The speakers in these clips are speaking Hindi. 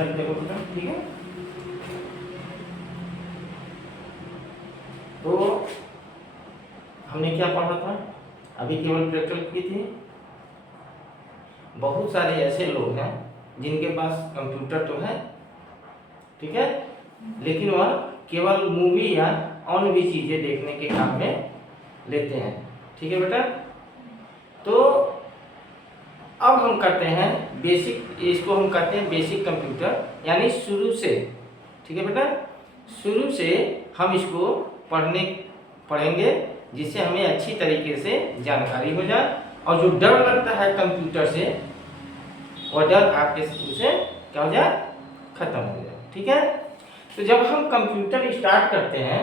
इधर देखो बेटा, ठीक है। तो हमने क्या पढ़ा था अभी, केवल प्रैक्टिकल की थी। बहुत सारे ऐसे लोग हैं जिनके पास कंप्यूटर तो है, ठीक है, लेकिन वह केवल मूवी या अन्य भी चीजें देखने के काम में लेते हैं, ठीक है बेटा। तो अब हम करते हैं बेसिक, इसको हम कहते हैं बेसिक कंप्यूटर, यानी शुरू से, ठीक है बेटा। शुरू से हम इसको पढ़ेंगे जिससे हमें अच्छी तरीके से जानकारी हो जाए, और जो डर लगता है कंप्यूटर से वह डर आपके से क्या हो जाए, खत्म हो जाए, ठीक है। तो जब हम कंप्यूटर स्टार्ट करते हैं,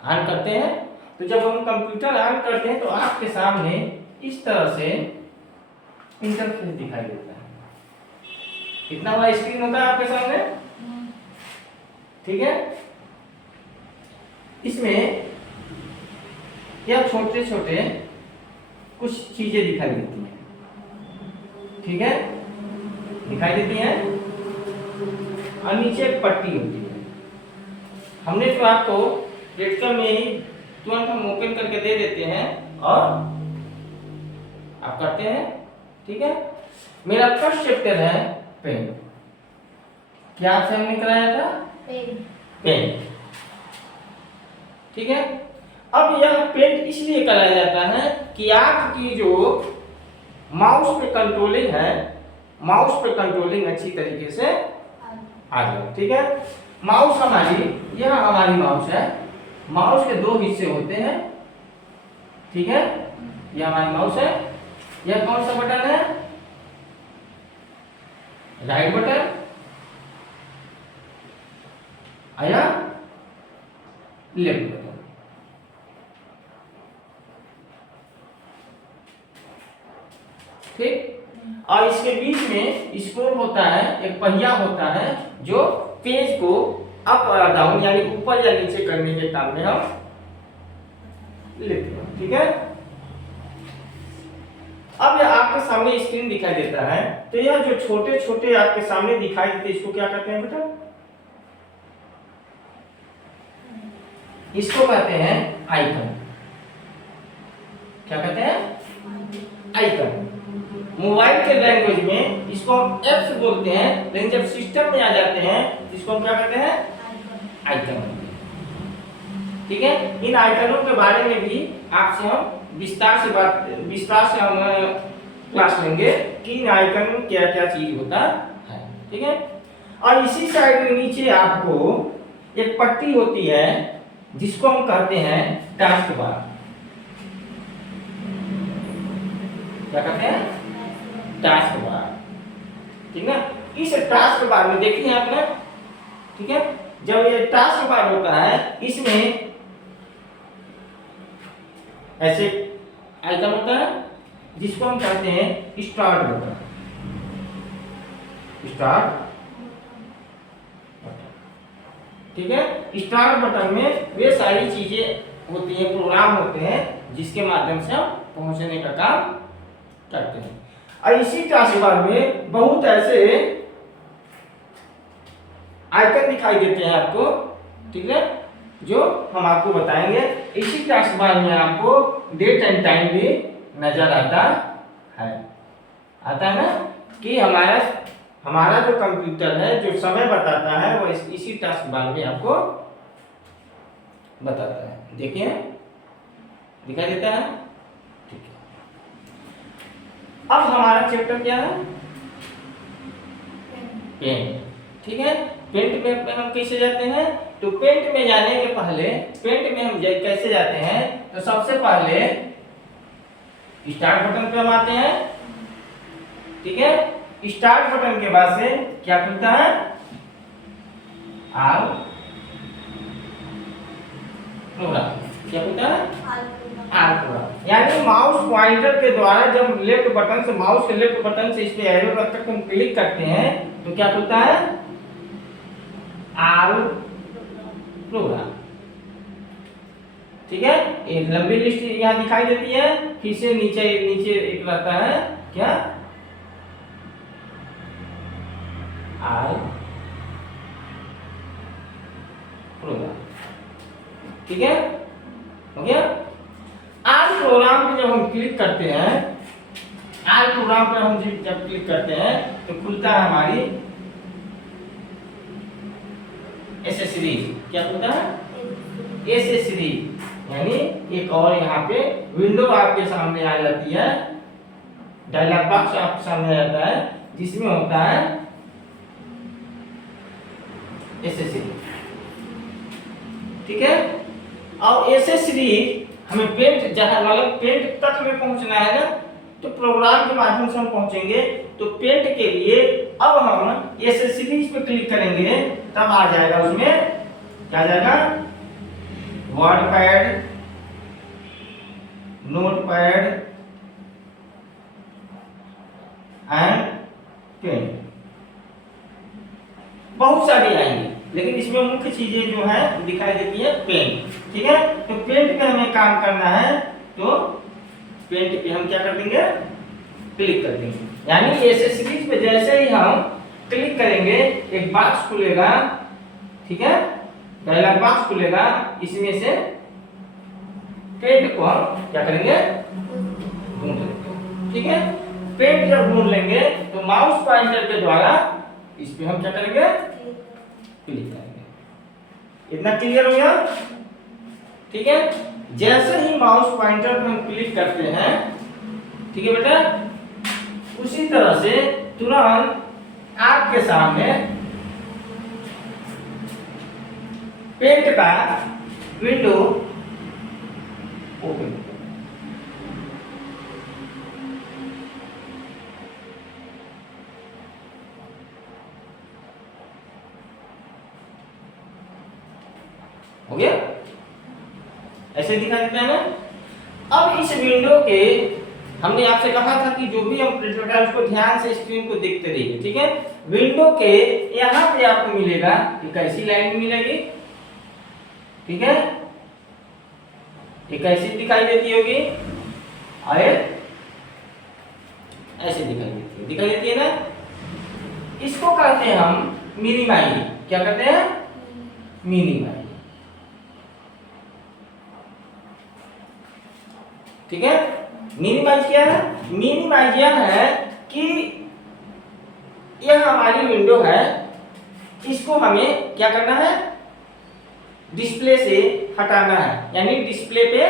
ऑन करते हैं, तो जब हम कंप्यूटर ऑन करते हैं तो आपके सामने इस तरह से इंटरफेस दिखाई देता है। कितना बड़ा स्क्रीन होता है आपके सामने, ठीक है। इसमें यह छोटे छोटे कुछ चीजें दिखाई देती हैं, ठीक है, दिखाई देती हैं, और नीचे एक पट्टी होती है। हमने तो आपको प्रैक्टिकल में ही तुरंत हम ओपन करके दे देते हैं और आप करते हैं, ठीक है। मेरा फर्स्ट चैप्टर है पेन। क्या आपसे हमने कराया था, पेन, ठीक है। अब यह पेंट इसलिए कराया जाता है कि आपकी जो माउस पे कंट्रोलिंग है, माउस पे कंट्रोलिंग अच्छी तरीके से आ जाए, ठीक है। माउस हमारी, यह हमारी माउस है। माउस के दो हिस्से होते हैं, ठीक है। यह हमारी माउस है। यह कौन सा बटन है, राइट बटन, या लेफ्ट बटन, ठीक। और इसके बीच में स्क्रोल होता है, एक पहिया होता है जो पेज को अप और डाउन यानी ऊपर या नीचे करने के काम में हम लेते हैं, ठीक है। अब यह आपके सामने स्क्रीन दिखाई देता है, तो यह जो छोटे छोटे आपके सामने दिखाई देते हैं इसको क्या कहते हैं बेटा, इसको कहते हैं आइकन। क्या कहते हैं, आइकन। मोबाइल के लैंग्वेज में इसको हम एप्स बोलते हैं, लेकिन जब सिस्टम में आ जाते हैं इसको हम क्या कहते हैं, आइकन, ठीक है। इन आइकनों के बारे में भी आपसे हम विस्तार से हम क्लास लेंगे कि इन आइकन में क्या क्या चीज होता है, ठीक है। और इसी साइड में नीचे आपको एक पट्टी होती है जिसको हम कहते हैं टास्क बार। क्या कहते हैं, टास्क बार, ठीक है। इस टास्क बार में देखिए आपने, ठीक है, जब ये टास्क बार होता है इसमें ऐसे आइकन होता है जिसको हम कहते हैं स्टार्ट बटन, स्टार्ट, ठीक है। स्टार्ट बटन में वे सारी चीजें होती हैं, प्रोग्राम होते हैं जिसके माध्यम से हम पहुंचने का काम करते हैं। और इसी टास्क बार में बहुत ऐसे आइकन दिखाई देते हैं आपको, ठीक है, जो हम आपको बताएंगे। इसी टास्क बार में आपको डेट एंड टाइम भी नजर आता है, ना, कि हमारा जो कंप्यूटर है जो समय बताता है वो इसी टास्क बार में आपको बताता है। देखिए दिखाई देता है, ठीक है। अब हमारा चैप्टर क्या है, पेंट, ठीक है। पेंट में हम कैसे जाते हैं, तो पेंट में जाने के पहले, पेंट में हम कैसे जाते हैं, तो सबसे पहले स्टार्ट बटन पे हम आते हैं, ठीक है। स्टार्ट बटन के बाद से क्या खुलता है, आल प्रोग्राम, क्या खुलता है, आल प्रोग्राम। यानी माउस पॉइंटर के द्वारा जब लेफ्ट बटन से, माउस के लेफ्ट बटन से इस पे एरो रख कर हम क्लिक करते हैं तो क्या खुलता है, आल प्रोग्राम, ठीक है। एक लंबी लिस्ट यहाँ दिखाई देती है, फिर से नीचे नीचे एक रहता है क्या, ठीक है, हो गया। आज प्रोग्राम पे जब हम क्लिक करते हैं, आज प्रोग्राम पर हम जब क्लिक करते हैं तो खुलता है हमारी एसेसरीज। क्या खुलता है? एसेसरीज, यानी एक और यहाँ पे विंडो आपके सामने आ जाती है, डायलॉग बॉक्स आपके सामने आ जाता है जिसमें होता है एसेसरीज। ठीक है, और एसेसरीज हमें पेंट जहाँ मतलब पेंट तक हमें पहुंचना है ना, तो प्रोग्राम के माध्यम से हम पहुंचेंगे। तो पेंट के लिए अब हम एसेसरीज पे क्लिक करेंगे, तब आ जाएगा उसमें क्या आ जाएगा, WordPad, Notepad and Paint, बहुत सारी आएंगी, लेकिन इसमें मुख्य चीजें जो है दिखाई देती है पेंट। ठीक है, तो पेंट पे हमें काम करना है, तो पेंट पे हम क्या कर देंगे, क्लिक कर देंगे। यानी एसेसरीज पे जैसे ही हम क्लिक करेंगे एक बॉक्स खुलेगा, ठीक है, डायलॉग बॉक्स खुलेगा, इसमें से पेंट को हम क्या करेंगे, ढूंढ लेंगे। ठीक है, पेंट जब ढूंढ लेंगे तो माउस पॉइंटर के द्वारा इस पे हम क्या करेंगे, क्लिक करेंगे। इतना क्लियर हो गया? ठीक है, जैसे ही माउस पॉइंटर पर हम क्लिक करते हैं, ठीक है बेटा, उसी तरह से तुरंत आपके सामने पेंट का विंडो ओपन हो गया। ऐसे दिखाई देता है ना। अब इस विंडो के हमने आपसे कहा था कि जो भी हम प्रिंटर है उसको ध्यान से स्क्रीन को देखते रहिए। ठीक है, विंडो के यहाँ पे आपको मिलेगा एक ऐसी लाइन मिलेगी, ठीक है, एक ऐसी दिखाई देती होगी और ऐसे दिखाई देती है ना। इसको कहते हैं हम मिनिमाइज। क्या कहते हैं? मिनिमाइज। ठीक है, मिनिमाइज क्या है? मिनिमाइज यह है कि यह हमारी विंडो है, इसको हमें क्या करना है, डिस्प्ले से हटाना है, यानी डिस्प्ले पे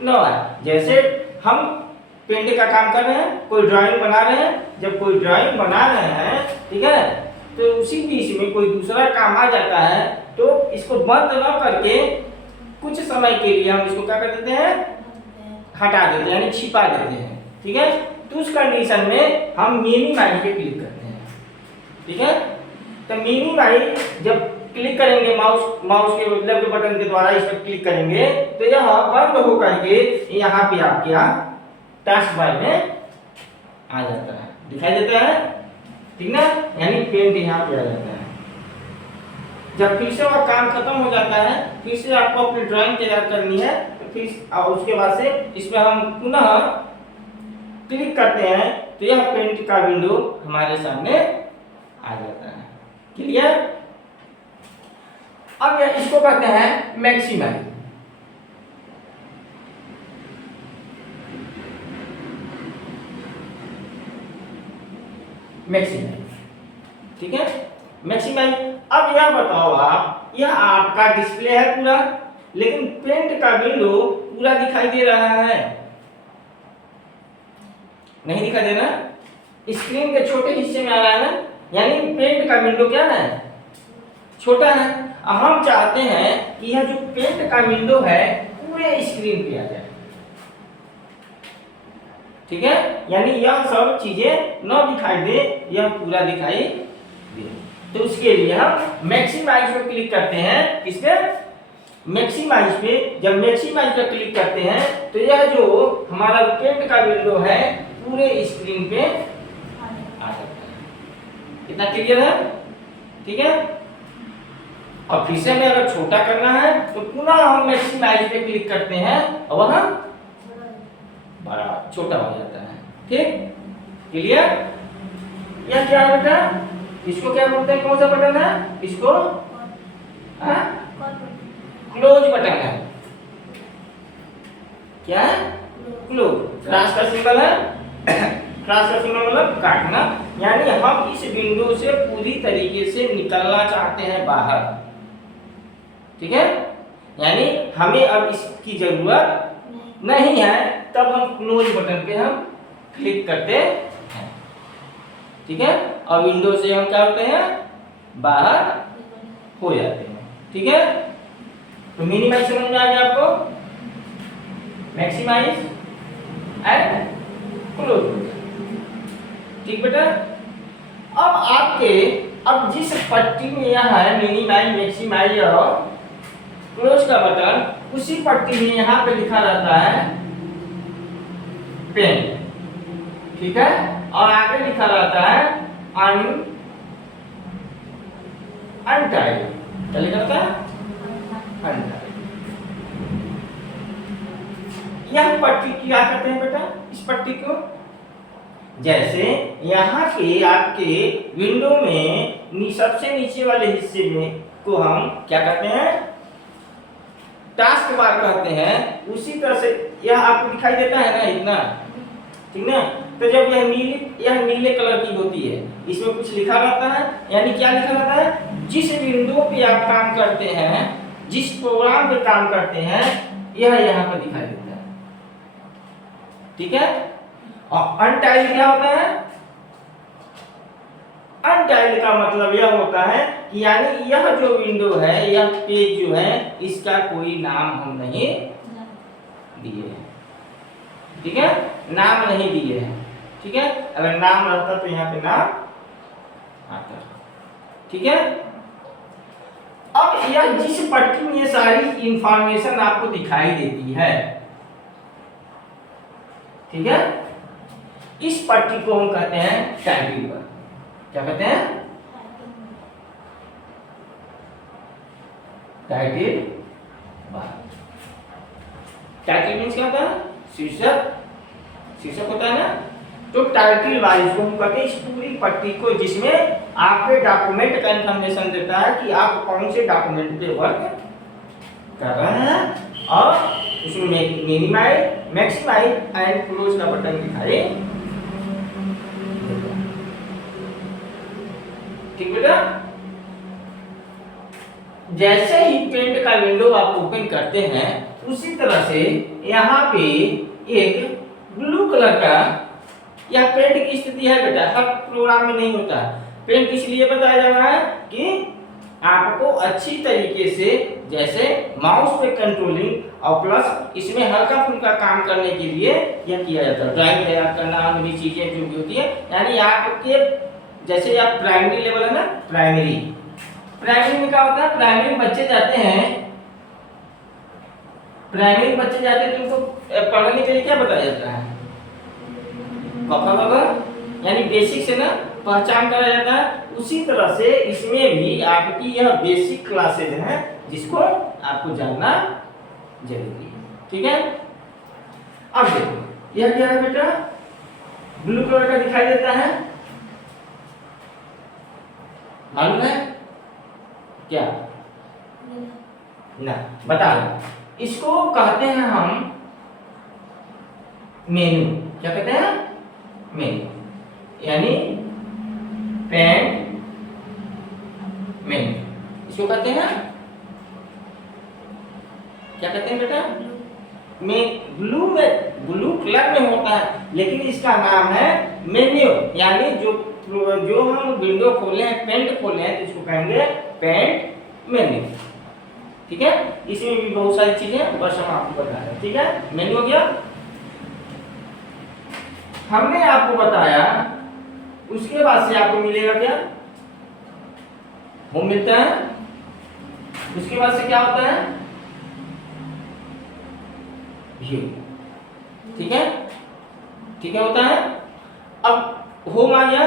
न आए। जैसे हम पेंट का काम कर रहे हैं, कोई ड्राइंग बना रहे हैं, जब कोई ड्राइंग बना रहे हैं, ठीक है, तो उसी बीच में कोई दूसरा काम आ जाता है तो इसको बंद न करके कुछ समय के लिए हम इसको क्या कर देते हैं, हटा देते हैं, यानी छिपा देते हैं। ठीक है, तो उस कंडीशन में हम मिनिमाइज पे क्लिक करते हैं। ठीक है, तो मिनिमाइज जब क्लिक करेंगे माउस के लेफ्ट बटन के द्वारा इस पर क्लिक करेंगे तो यह बंद हो करके यहाँ पे आपके टास्क बार में आ जाता है, दिखाई देता है। ठीक ना, यानी पेंट यहाँ पे आ जाता है। जब फिर से वह काम खत्म हो जाता है, फिर से आपको अपनी ड्राइंग तैयार करनी है, तो फिर उसके बाद से इसमें हम पुनः क्लिक करते हैं तो यह पेंट का विंडो हमारे सामने आ जाता है। क्लियर? अब इसको कहते हैं मैक्सिमाइज। मैक्सिमाइज, ठीक है, मैक्सिमाइज। अब यह बताओ आप, यह आपका डिस्प्ले है पूरा, लेकिन पेंट का विंडो पूरा दिखाई दे रहा है, नहीं दिखाई दे रहा, स्क्रीन के छोटे हिस्से में आ रहा है ना, यानी पेंट का विंडो क्या है, छोटा है। हम चाहते हैं कि यह जो पेंट का विंडो है पूरे स्क्रीन पे आ जाए। ठीक है, यानी यह सब चीजें न दिखाई दे, यह पूरा दिखाई दे। तो उसके लिए हम मैक्सिमाइज पे क्लिक करते हैं। किसपे? मैक्सिमाइज पे। जब मैक्सिमाइज पे क्लिक करते हैं तो यह जो हमारा पेंट का विंडो है पूरे स्क्रीन पे आ जाता है। इतना क्लियर है? ठीक है, और फिर से हमें अगर छोटा करना है तो पुनः हम मैक्सिमाइज पे क्लिक करते हैं और वह बड़ा छोटा हो जाता है। ठीक, क्लियर? यह क्या है बेटा? इसको क्या बोलते हैं? कौन सा बटन है इसको? क्लोज बटन है। क्या है? क्लोज। क्रॉस का सिंबल है, क्रॉस का सिंबल मतलब काटना, यानी हम इस विंडो से पूरी तरीके से निकलना चाहते हैं बाहर। ठीक है, यानी हमें अब इसकी जरूरत नहीं है, तब हम क्लोज बटन पे हम क्लिक करते हैं। ठीक है, और विंडो से हम क्या होते हैं? बाहर हो जाते हैं। ठीक है, तो मिनिमाइज समझ में आ गया आपको, मैक्सिमाइज एंड क्लोज। ठीक बेटा, अब जिस पट्टी में यहाँ है मिनिमाइज, मैक्सिमाइज और क्लोज का बटन, उसी पट्टी में यहाँ पे लिखा रहता है पेन। ठीक है, और आगे लिखा रहता है अनटाइड। क्या लिखा रहता है? अनटाइड। यह पट्टी क्या कहते हैं बेटा? इस पट्टी को, जैसे यहाँ के आपके विंडो में सबसे नीचे वाले हिस्से में को हम क्या कहते हैं? टास्क बार कहते हैं। उसी तरह से यह आपको दिखाई देता है ना, इतना, ठीक ना? तो जब यह नीले कलर की होती है, इसमें कुछ लिखा रहता है, यानी क्या लिखा रहता है? जिस विंडो पे आप काम करते हैं, जिस प्रोग्राम पे काम करते हैं, यह यहाँ पर दिखाई देता है। ठीक है, और अनटाइल्ड क्या होता है? अनटाइल्ड का मतलब यह होता है कि यानी यह जो विंडो है, यह पेज जो है, इसका कोई नाम हम नहीं दिए हैं। ठीक है, नाम नहीं दिए हैं। ठीक है, अगर नाम रहता तो यहाँ पे नाम आता। ठीक है, अब यह जिस पट्टी में ये सारी इंफॉर्मेशन आपको दिखाई देती है, ठीक है, इस पट्टी को हम कहते हैं टाइटल बार। क्या कहते हैं? Title bar. टाइटल मीन्स क्या होता है? शीर्षक। शीर्षक होता है ना, तो टाइटल बार इसको हम कहते हैं इस पूरी पट्टी को, जिसमें आपके डॉक्यूमेंट का इंफॉर्मेशन देता है कि आप कौन से डॉक्यूमेंट पे वर्क कर रहे हैं, और उसमें मिनिमाइज, मैक्सिमाइज एंड क्लोज का बटन दिखाई। ठीक बेटा, जैसे ही पेंट का विंडो आप ओपन करते हैं, उसी तरह से यहाँ पे एक ब्लू कलर का, यह पेंट की स्थिति है बेटा, हर प्रोग्राम में नहीं होता। पेंट इसलिए बताया जा रहा है कि आपको अच्छी तरीके से, जैसे माउस पे कंट्रोलिंग और प्लस इसमें हल्का फुल्का काम करने के लिए यह किया जाता है। ड्राइंग तैयार करना, मेरी चीजें जो भी होती है, यानी आपके जैसे आप प्राइमरी लेवल है ना, प्राइमरी में क्या होता है? प्राइमरी में बच्चे जाते हैं, तो उनको पढ़ने के लिए क्या बताया जाता है? यानी बेसिक से ना पहचान करा जाता है। उसी तरह से इसमें भी आपकी यह बेसिक क्लासेज हैं, जिसको आपको जानना जरूरी है। ठीक है, अब देखो यह क्या है बेटा? ब्लू कलर का दिखाई देता है, मालूम है क्या? ना, बता दो। इसको कहते हैं हम मेनू। क्या कहते हैं? मेनू, यानी पेंट मेनू, इसको कहते हैं। क्या कहते हैं बेटा? ब्लू कलर में होता है, लेकिन इसका नाम है मेन्यू, यानी जो हम विंडो खोले हैं, पेंट खोले हैं, तो इसको कहेंगे पेंट मेन्यू। ठीक है, इसमें भी बहुत सारी चीजें बस हम आपको बता रहे हैं। ठीक है, मेन्यू हो गया। हमने आपको बताया, उसके बाद से आपको मिलेगा क्या? होम मिलता है। उसके बाद से क्या होता है? व्यू। ठीक है, ठीक है, होता है। अब होम आ गया,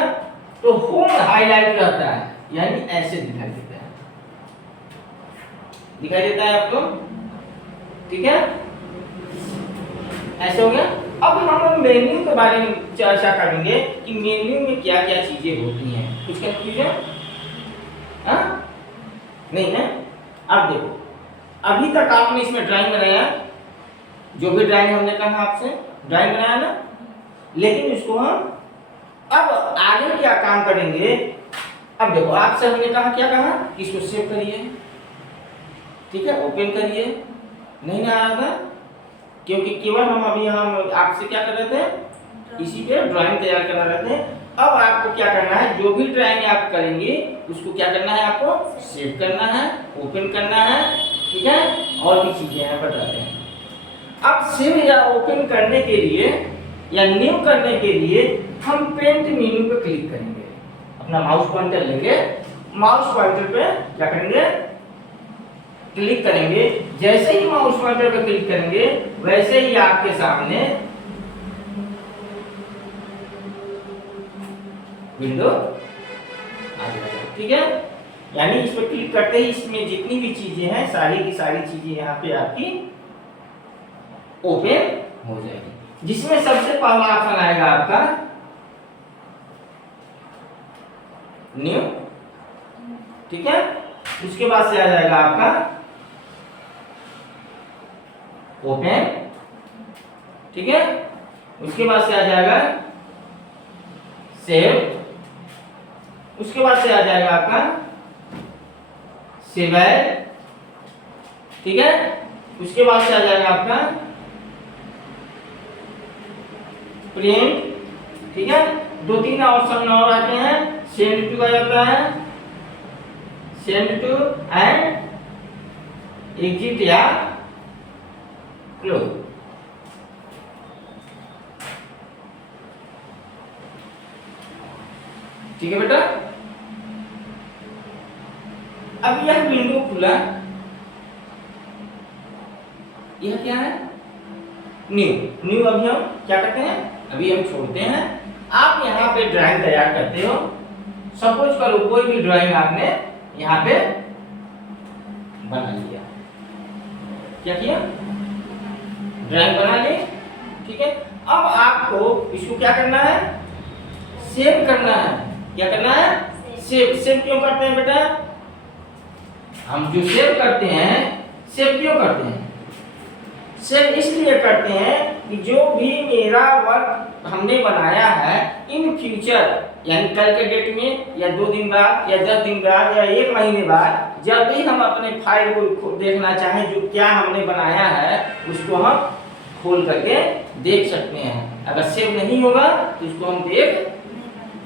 तो होम हाईलाइट रहता है, यानी ऐसे दिखाई देता है, आपको। ठीक है, ऐसे हो गया। अब हम मेन्यू के बारे में चर्चा करेंगे कि मेन्यू में क्या क्या चीजें होती हैं। कुछ कंफ्यूजन? हाँ, नहीं ना? अब देखो, अभी तक आपने इसमें ड्राइंग बनाया, जो भी ड्राइंग हमने कहा आपसे ड्राइंग बनाया ना, लेकिन इसको हम अब आगे क्या काम करेंगे। अब देखो आपसे हमने कहा, क्या कहा कि इसको सेव करिए, ठीक है, ओपन करिए, नहीं ना आ रहा था क्योंकि केवल हम अभी हम आपसे क्या कर रहे थे, इसी पे ड्राइंग तैयार कर रहे थे। अब आपको क्या करना है, जो भी ड्राइंग आप करेंगे उसको क्या करना है, आपको सेव करना है, ओपन करना है, ठीक है, और भी चीजें हैं बताते हैं। अब सेव या ओपन करने के लिए या न्यू करने के लिए हम पेंट मेन्यू पे क्लिक करेंगे, अपना माउस पॉइंटर लेंगे, माउस पॉइंटर पे क्या करेंगे, क्लिक करेंगे। जैसे ही माउस पॉइंटर पे क्लिक करेंगे वैसे ही आपके सामने विंडो आ जाएगा, ठीक है। यानी इस पर क्लिक करते ही इसमें जितनी भी चीजें हैं सारी की सारी चीजें यहाँ पे आपकी ओपन हो जाएगी, जिसमें सबसे पहला ऑप्शन आएगा आपका न्यू, ठीक है। उसके बाद से आ जाएगा आपका ओपन, ठीक है। उसके बाद से आ जाएगा सेव, उसके बाद से आ जाएगा आपका सेव एज, ठीक है। उसके बाद से आ जाएगा आपका प्रिंट, ठीक है। दो तीन ऑप्शन और आते हैं, सेंड टू आ जाता है, सेंड टू एंड एग्जिट या क्लोज, ठीक है बेटा। अब यह विंडो खुला, यह क्या है, न्यू। न्यू अभी हम क्या करते हैं, अभी हम छोड़ते हैं। आप यहाँ पे ड्राइंग तैयार करते हो, सपोज करो कोई भी ड्राइंग आपने यहाँ पे बना लिया, क्या किया, ड्राइंग बना ली, ठीक है। अब आपको इसको क्या करना है, सेव करना है। क्या करना है, सेव। सेव क्यों करते हैं बेटा, हम जो सेव करते हैं, सेव क्यों करते हैं, सेव इसलिए करते हैं कि जो भी मेरा वर्क हमने बनाया है इन फ्यूचर, यानी कल के डेट में या 2 दिन बाद या 10 दिन बाद या 1 महीने बाद, जब भी हम अपने फाइल को देखना चाहें जो क्या हमने बनाया है उसको हम खोल करके देख सकते हैं। अगर सेव नहीं होगा तो उसको हम देख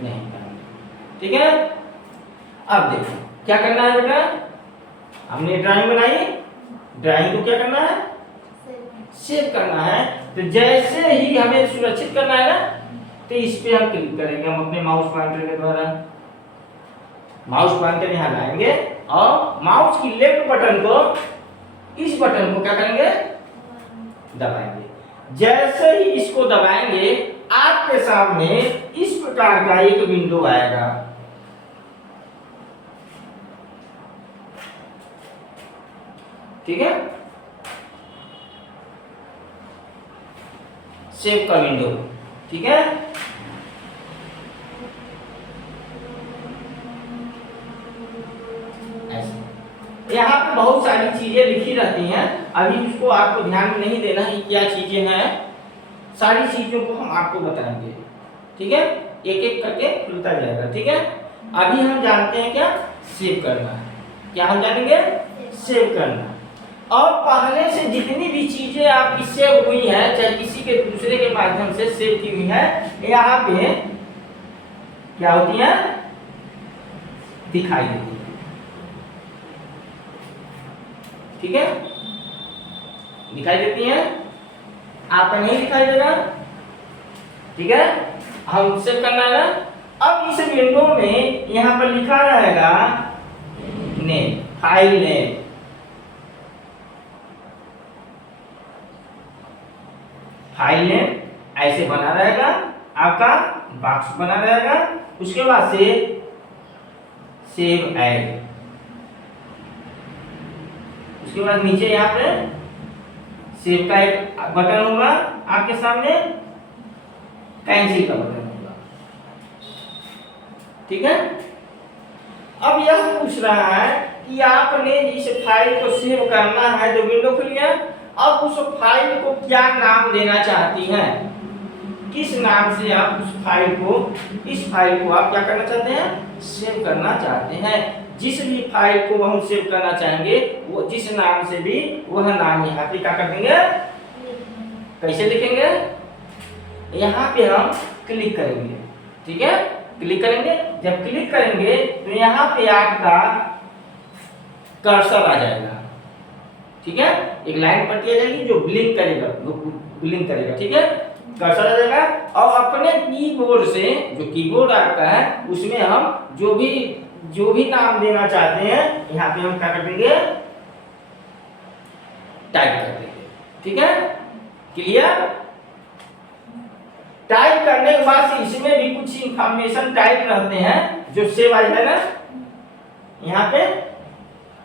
नहीं पाएंगे, ठीक है। अब देखो क्या करना है बेटा, हमने ड्राइंग बनाई, ड्राइंग को क्या करना है, सेव करना है। तो जैसे ही हमें सुरक्षित करना है ना, तो इस पे हम क्लिक करेंगे, हम अपने माउस पॉइंटर के द्वारा माउस पॉइंटर यहाँ लाएंगे और माउस की लेफ्ट बटन को, इस बटन को क्या करेंगे, दबाएंगे। जैसे ही इसको दबाएंगे आपके सामने इस प्रकार का एक विंडो आएगा, ठीक है, सेव का विंडो, ठीक है। यहाँ पे बहुत सारी चीजें लिखी रहती हैं, अभी उसको आपको ध्यान में नहीं देना है क्या चीजें हैं, सारी चीजों को हम आपको बताएंगे, ठीक है, एक एक करके खुलता जाएगा, ठीक है। अभी हम जानते हैं क्या, सेव करना है, क्या हम जानेंगे, सेव करना। और पहले से जितनी भी चीजें आपकी सेव हुई हैं, चाहे किसी के दूसरे के माध्यम से सेव की हुई है, यहाँ पे क्या होती है, दिखाई देती है, ठीक है, दिखाई देती है, आपका नहीं दिखाई देगा, ठीक है। हम सेव करना है ना। अब इस विंडो में यहाँ पर लिखा रहेगा name, file name, file name ऐसे बना रहेगा, आपका बॉक्स बना रहेगा। उसके बाद से सेव एज, उसके बाद नीचे यहाँ पे सेव का एक बटन होगा आपके सामने, कैंसिल का बटन होगा, ठीक है। अब यह पूछ रहा है कि आपने इस फाइल को सेव करना है, जो विंडो खुल गया। अब उस फाइल को क्या नाम देना चाहती हैं, किस नाम से आप उस फाइल को, इस फाइल को आप क्या करना चाहते हैं, सेव करना चाहते हैं। जिस भी फाइल को हम सेव करना चाहेंगे वो जिस नाम से भी, वह नाम यहाँ पे क्या कर देंगे, कैसे लिखेंगे, यहाँ पे हम क्लिक करेंगे। ठीक है, क्लिक करेंगे। जब क्लिक करेंगे तो यहाँ पे आपका कर्सर आ जाएगा। ठीक है, एक लाइन पट्टी आ जाएगी जो ब्लिंक करेगा, ब्लिंक करेगा। ठीक है, कर्सर आ जाएगा और अपने कीबोर्ड से, जो कीबोर्ड आपका है उसमें हम जो भी नाम देना चाहते हैं यहाँ पे हम क्या कर देंगे, टाइप कर देंगे। ठीक है, क्लियर। टाइप करने के बाद इसमें भी कुछ इंफॉर्मेशन टाइप रहते हैं जो सेव आई है ना यहाँ पे,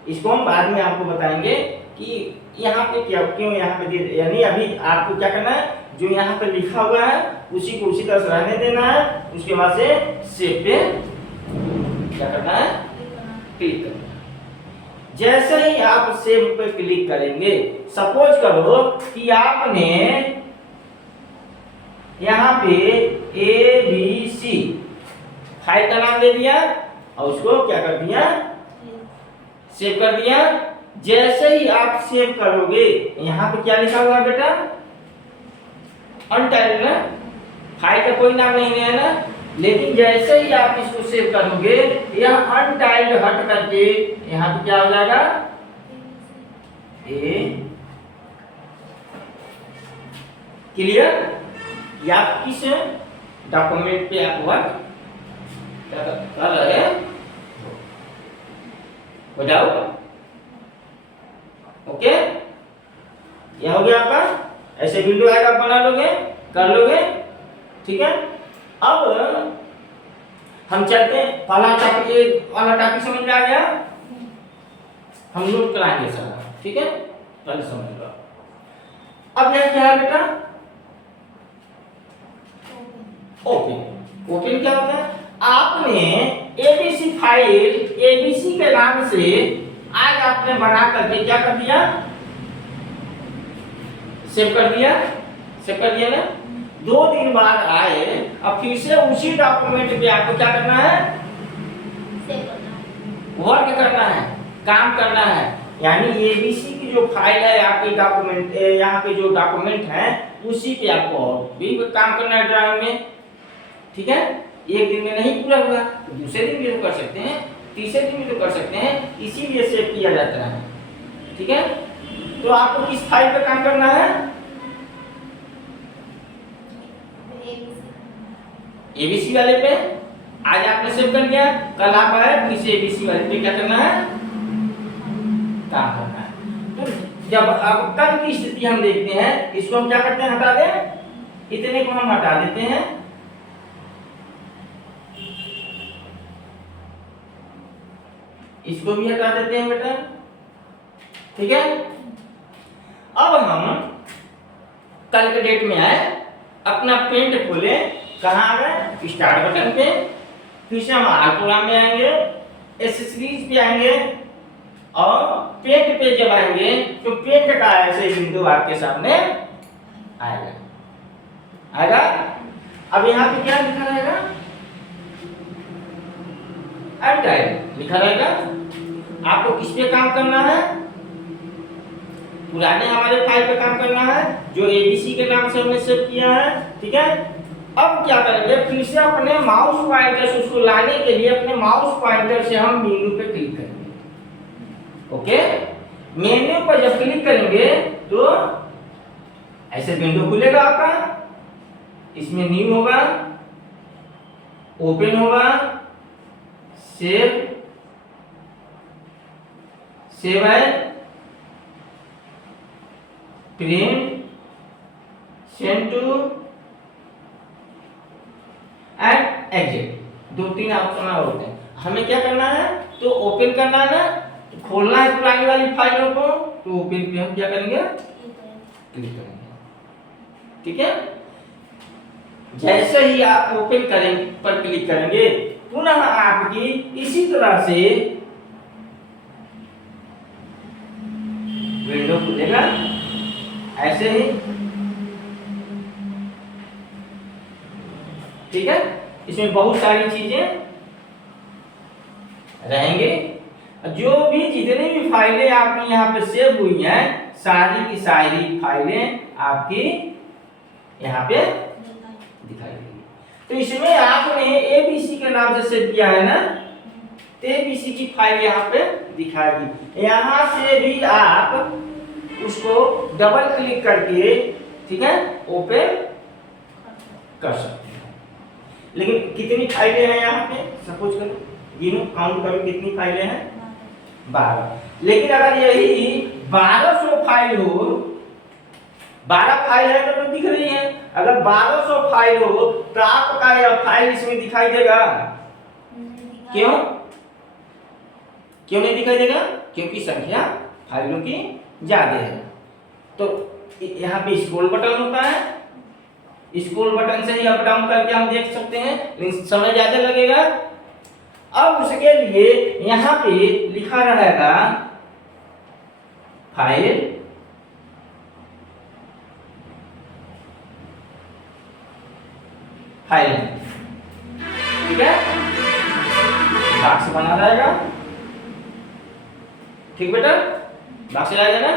इसको हम बाद में आपको बताएंगे कि यहाँ पे क्या, क्यों यहाँ पे दे, यानी अभी आपको क्या करना है, जो यहाँ पे लिखा हुआ है उसी को उसी तरह से रहने देना है। उसके बाद से सेव पे क्या करना है, क्लिक करना है। जैसे ही आप सेव पे क्लिक करेंगे, सपोज करो कि आपने यहाँ पे ABC फाइल का नाम दे दिया और उसको क्या कर दिया, सेव कर दिया। जैसे ही आप सेव करोगे, यहाँ पे क्या लिखा हुआ है बेटा, अनटाइटल्ड ना, फाइल का कोई नाम नहीं है ना, लेकिन जैसे ही आप इसको सेव करोगे, यह अनटाइटल्ड हट करके यहाँ पे क्या हो जाएगा, ए। क्लियर। या किस डॉक्यूमेंट पे आप वर्क कर रहे हैं, बताओ। ओके, यह हो गया आपका, ऐसे विंडो आएगा, बना लोगे, कर लोगे। ठीक है, अब हम चलते हैं, वाला टॉपिक समझ में आ गया, हम नोट कराएंगे सारा। ठीक है, पहले समझ लो। अब यह क्या है बेटा, ओपन। ओपन क्या होता है, आपने एबीसी फाइल, एबीसी के नाम से आज आपने बना करके क्या कर दिया, सेव कर दिया, सेव कर दिया ना। 2 दिन बाद आए, अब फिर से उसी डॉक्यूमेंट पे आपको क्या करना है, सेव करना है, वर्क करना है, काम करना है। यानी एबीसी की जो फाइल है आपकी डॉक्यूमेंट, यहाँ पे जो डॉक्यूमेंट है उसी पे आपको भी काम करना है ड्राइंग में। ठीक है, एक दिन में नहीं पूरा हुआ तो दूसरे दिन भी तो कर सकते हैं, तीसरे दिन भी तो कर सकते हैं, इसीलिए सेव किया जाता है। ठीक है, तो आपको किस फाइल पे काम करना है, एबीसी वाले पे। आज आपने सेव कर दिया, कल आप आए फिर से एबीसी वाले पे क्या करना है, काम करना है। तो जब अब कल की स्थिति हम देखते हैं, इसको हम क्या करते हैं, हटा दें, इतने को हम हटा देते हैं। इसको भी हटा देते हैं बेटा। ठीक है, अब हम कल के डेट में आए, अपना पेंट खोले, कहाँ आ गए, स्टार्ट बटन पे, फिर से हम आल्टोरा में आएंगे, एसेसरीज पे आएंगे और पेंट पे जब आएंगे तो पेंट का ऐसे विंडो आपके सामने आएगा। आएगा। अब यहाँ पे क्या लिखा रहेगा, अनटाइटल्ड लिखा रहेगा। आपको किस पे काम करना है, पुराने हमारे फाइल पे काम करना है जो एबीसी के नाम से हमने सेव किया है। ठीक है, अब क्या करेंगे, फिर से अपने माउस पॉइंटर से उसको लाने के लिए अपने माउस पॉइंटर से हम मेन्यू पे क्लिक करेंगे। ओके, मेन्यू पर जब क्लिक करेंगे तो ऐसे विंडो खुलेगा आपका, इसमें न्यू होगा, ओपन होगा, सेव, सेव है, print, send to and exit, 2-3 option होते हैं। हमें क्या करना है, तो ओपन करना है ना, तो खोलना है पुरानी वाली फाइलों को, तो ओपन पे हम क्या करेंगे, क्लिक करेंगे। ठीक है, जैसे ही आप ओपन करेंगे पर क्लिक करेंगे, पुनः आपकी इसी तरह से विंडो खुलेगा ऐसे ही, ठीक है। इसमें बहुत सारी चीजें रहेंगे, जो भी जितनी भी फाइलें आपकी यहाँ पे सेव हुई हैं सारी की सारी फाइलें आपकी यहाँ पे दिखाई देगी। तो इसमें आपने एबीसी के नाम से सेव किया है ना, तो एबीसी की फाइल यहाँ पे दिखाएगी। यहाँ से भी आप उसको डबल क्लिक करके, ठीक है, ओपन कर सकते हैं। लेकिन कितनी फाइलें हैं यहाँ पे, सपोज करो गिनो, काउंट करो कितनी फाइलें हैं, 12। लेकिन अगर यही 1200 फाइल हो, 12 फाइल है तो दिख रही है, अगर 1200 फाइल हो तो आपका यह फाइल इसमें दिखाई देगा? क्यों क्यों नहीं दिखाई देगा? क्योंकि संख्या फाइलों की ज्यादा है। तो यहाँ पे स्क्रॉल बटन होता है, स्क्रॉल बटन से ही अप डाउन करके हम देख सकते हैं, लेकिन समय ज्यादा लगेगा। अब उसके लिए यहाँ पे लिखा रहेगा फाइल, फाइल, ठीक है, बॉक्स बना रहेगा, ठीक बेटा, बॉक्स रहेगा ना।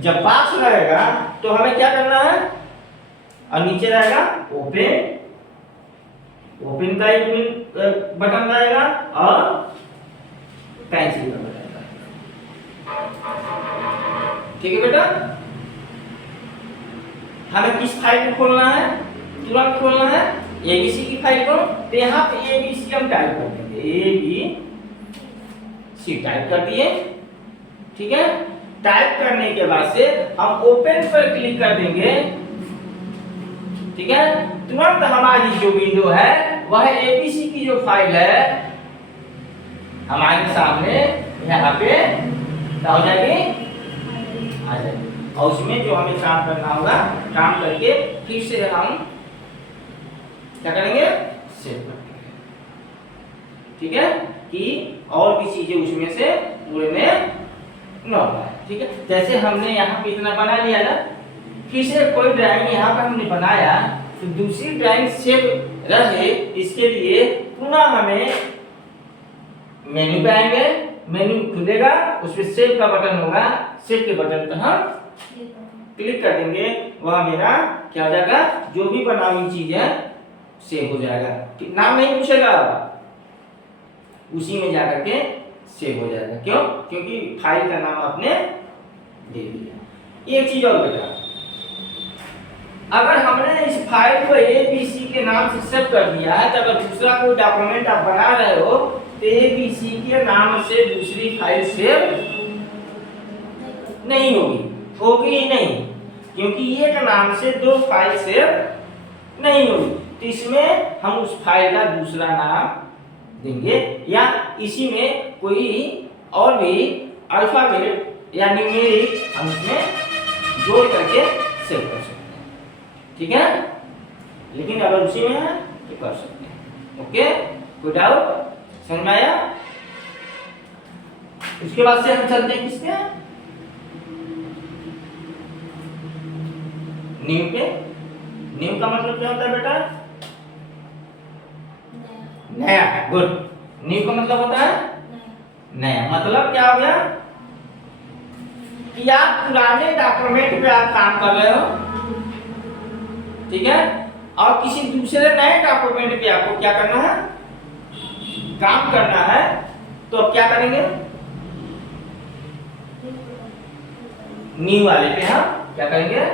जब बॉक्स रहेगा तो हमें क्या करना है, और नीचे रहेगा ओपन, ओपन का एक बटन रहेगा और पेंसिल का बटन रहेगा, ठीक है बेटा। हमें किस फाइल को खोलना है, तुरंत खोलना है एबीसी की फाइल को। तो यहाँ पे एबीसी हम टाइप कर देंगे, एबीसी टाइप कर दिए, ठीक है। टाइप करने के बाद से हम ओपन पर क्लिक कर देंगे, ठीक है। तुरंत हमारी जो विंडो है वह एबीसी की जो फाइल है हमारे सामने यहाँ पे क्या हो जाएगी, आ जाएगी। और उसमें जो हमें काम करना होगा, काम करके फिर से हम क्या करेंगे, सेव कर देंगे, ठीक है, कि और भी चीजें उसमें से पूरे में न हो पाए, ठीक है। जैसे हमने यहाँ पे इतना बना लिया ना, फिर से कोई ड्राइंग यहाँ पर हमने बनाया तो दूसरी ड्राइंग सेव रहे, इसके लिए पुनः हमें मेन्यू पे आएंगे, मेन्यू खुलेगा, उसमें सेव का बटन होगा, सेव के बटन पर हम क्लिक कर देंगे, वह मेरा क्या हो जाएगा, जो भी बना हुई चीज है सेव हो जाएगा। नाम नहीं पूछेगा, उसी में जाकर के सेव हो जाएगा। क्यों? क्योंकि फाइल का नाम आपने दे दिया। एक चीज और बेटा, अगर हमने इस फाइल को एबीसी के नाम से सेव कर दिया है, तो अगर दूसरा कोई डॉक्यूमेंट आप बना रहे हो तो एबीसी के नाम से दूसरी फाइल सेव नहीं होगी, होगी ही नहीं, क्योंकि एक नाम से दो फाइल सेव नहीं होगी। तो इसमें हम उस फाइल का दूसरा नाम देंगे, या इसी में कोई और भी अल्फाबेट या न्यूमेरिक हम इसमें जोड़ करके सेव कर सकते हैं, ठीक है। लेकिन अगर उसी में है तो कर सकते हैं, ओके। कोई डाउट, समझ में आया? इसके बाद से हम चलते हैं किस पे, न्यू पे। न्यू का मतलब क्या होता है बेटा, नया, गुड। न्यू का मतलब होता है नया। मतलब क्या हो गया कि आप पुराने डॉक्यूमेंट पे आप काम कर रहे हो, ठीक है, और किसी दूसरे नए डॉक्यूमेंट पे आपको क्या करना है, काम करना है, तो अब क्या करेंगे, न्यू वाले पे हम क्या करेंगे,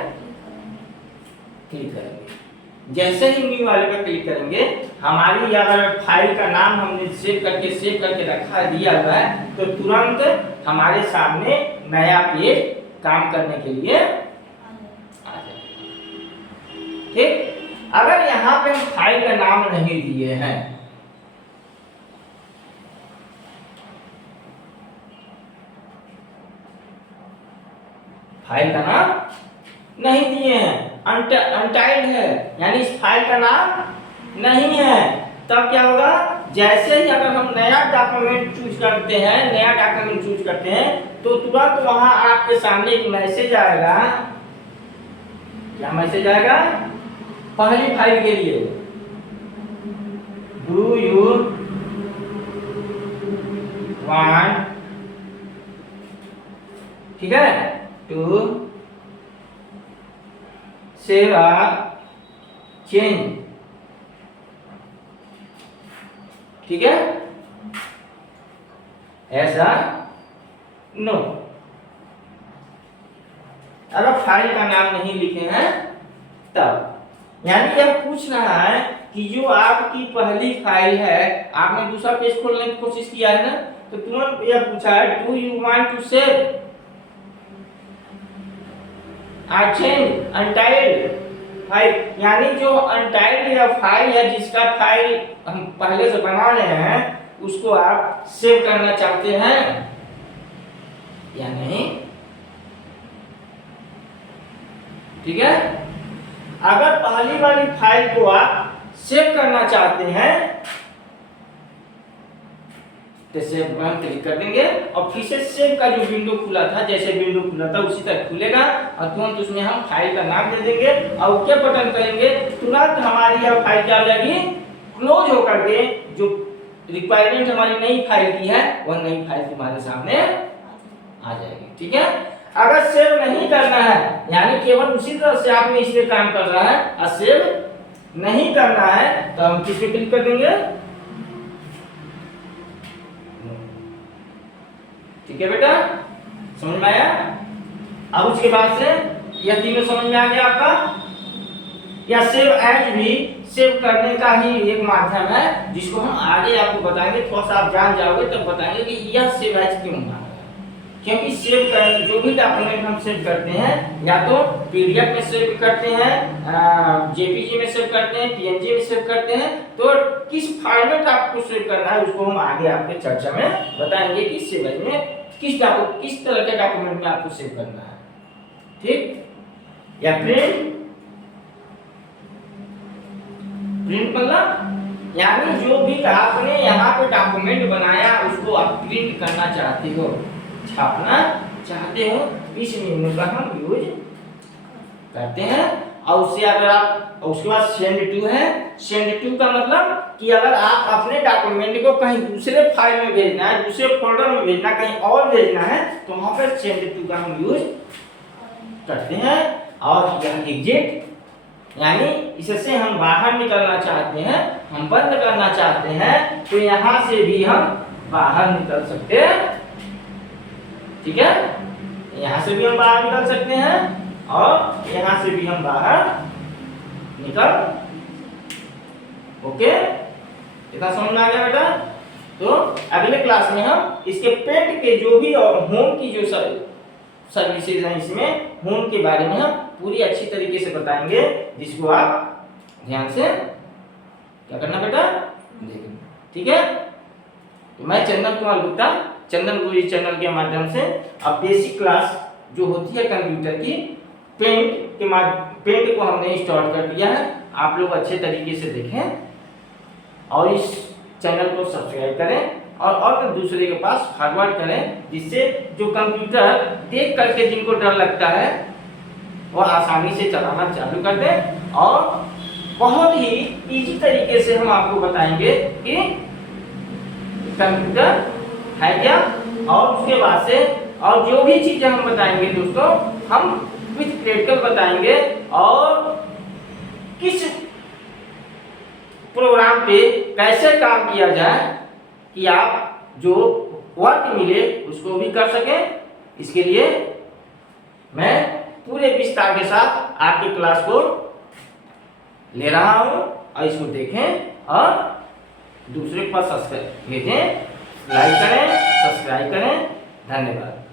क्लिक करेंगे। जैसे ही न्यू वाले पे क्लिक करेंगे, हमारी अगर फाइल का नाम हमने सेव करके रखा दिया हुआ है, तो तुरंत हमारे सामने नया पेज काम करने के लिए आ जाएगा, ठीक। अगर यहाँ पे हम फाइल का नाम नहीं दिए हैं, फाइल का नाम नहीं दिए हैं, अनटाइल्ड है, यानी इस फाइल का नाम नहीं है, तब क्या होगा, जैसे ही अगर हम नया डॉक्यूमेंट चूज करते हैं तो तुरंत वहां आपके सामने एक मैसेज आएगा। क्या मैसेज आएगा? पहली फाइल के लिए डू यू वांट, ठीक है, टू सेव अ चेंज, ठीक है, ऐसा नो। अगर फाइल का नाम नहीं लिखे हैं तब, यानी यह पूछ रहा है कि जो आपकी पहली फाइल है, आपने दूसरा पेज खोलने की कोशिश किया है ना, तो तुरंत यह पूछा है do you want to save change untitled file, यानी जो अनटाइल्ड या फाइल है, जिसका फाइल हम पहले से बना रहे हैं, उसको आप सेव करना चाहते हैं या नहीं, ठीक है। अगर पहली वाली फाइल को आप सेव करना चाहते हैं तो सेव पर क्लिक कर देंगे और फिर से सेव का जो विंडो खुला था, जैसे विंडो खुला था उसी तरह खुलेगा और तुरंत उसमें हम फाइल का नाम दे देंगे और ओके बटन करेंगे, तुरंत हमारी यह फाइल क्या हो जाएगी, क्लोज होकर के जो रिक्वायरमेंट हमारी नई फाइल की है वह नई फाइल तुम्हारे सामने आ जाएगी, ठीक है। अगर सेव नहीं करना है, यानी केवल उसी तरह से आपने इसलिए काम कर रहा है और सेव नहीं करना है, तो हम किस पे क्लिक कर देंगे, ठीक है बेटा, समझ में आया। अब उसके बाद से यह तीनों समझ में आ गया आपका। या सेव एज भी सेव करने का ही एक माध्यम है, जिसको हम आगे आपको बताएंगे, थोड़ा सा आप जान जाओगे तब बताएंगे कि यह सेव एज क्यों है। क्योंकि सेव करने जो भी डॉक्यूमेंट हम सेव करते हैं, या तो पीडीएफ में सेव करते हैं, जेपीजी में सेव करते हैं, पीएनजी में सेव करते हैं, तो किस फॉर्मेट आपको सेव करना है उसको हम आगे आपके चर्चा में बताएंगे कि सेव एज में किस तरह के डॉक्यूमेंट में आपको सेव करना है, ठीक। या प्रिंट मतलब यानी जो भी आपने यहाँ पे डॉक्यूमेंट बनाया उसको आप प्रिंट करना चाहते हो, छापना चाहते हो, इस मेनू का हम यूज करते हैं। और उससे अगर आप, उसके बाद सेंड टू है। सेंड टू का मतलब कि अगर आप अपने डॉक्यूमेंट को कहीं दूसरे फाइल में भेजना है, दूसरे फोल्डर में भेजना, कहीं और भेजना है, तो वहां पर सेंड टू का हम यूज करते हैं। और यह एग्जिट, यानी इससे हम बाहर निकलना चाहते हैं, हम बंद करना चाहते हैं, तो यहां से भी हम बाहर निकल सकते हैं, ठीक है। यहां से भी हम बाहर निकल सकते हैं और यहां से भी हम बाहर निकल, ओके, इतना समझ में आ गया बेटा। तो अगले क्लास में हम इसके पेंट के जो भी और होम की जो सर्विसेज हैं, इसमें होम के बारे में हम पूरी अच्छी तरीके से बताएंगे, जिसको आप ध्यान से क्या करना बेटा, देखना, ठीक है। तो मैं चंदन कुमार गुप्ता, चंदन गुरु चैनल के माध्यम से अब बेसिक क्लास जो होती है कंप्यूटर की, पेंट को हमने इंस्टॉल कर दिया है। आप लोग अच्छे तरीके से देखें और इस चैनल को सब्सक्राइब करें और दूसरे के पास फॉरवर्ड करें, जिससे जो कंप्यूटर देख करके जिनको डर लगता है वो आसानी से चलाना चालू कर दें। और बहुत ही इजी तरीके से हम आपको बताएंगे कि कंप्यूटर है क्या, और उसके बाद से और जो भी चीजें हम बताएंगे दोस्तों, हम विथ प्रैक्टिकल बताएंगे और किस प्रोग्राम पे कैसे काम किया जाए कि आप जो वर्क मिले उसको भी कर सकें। इसके लिए मैं पूरे विस्तार के साथ आपकी क्लास को ले रहा हूं और इसको देखें और दूसरे के पास सब्सक्राइब भेजें, लाइक करें, सब्सक्राइब करें। धन्यवाद।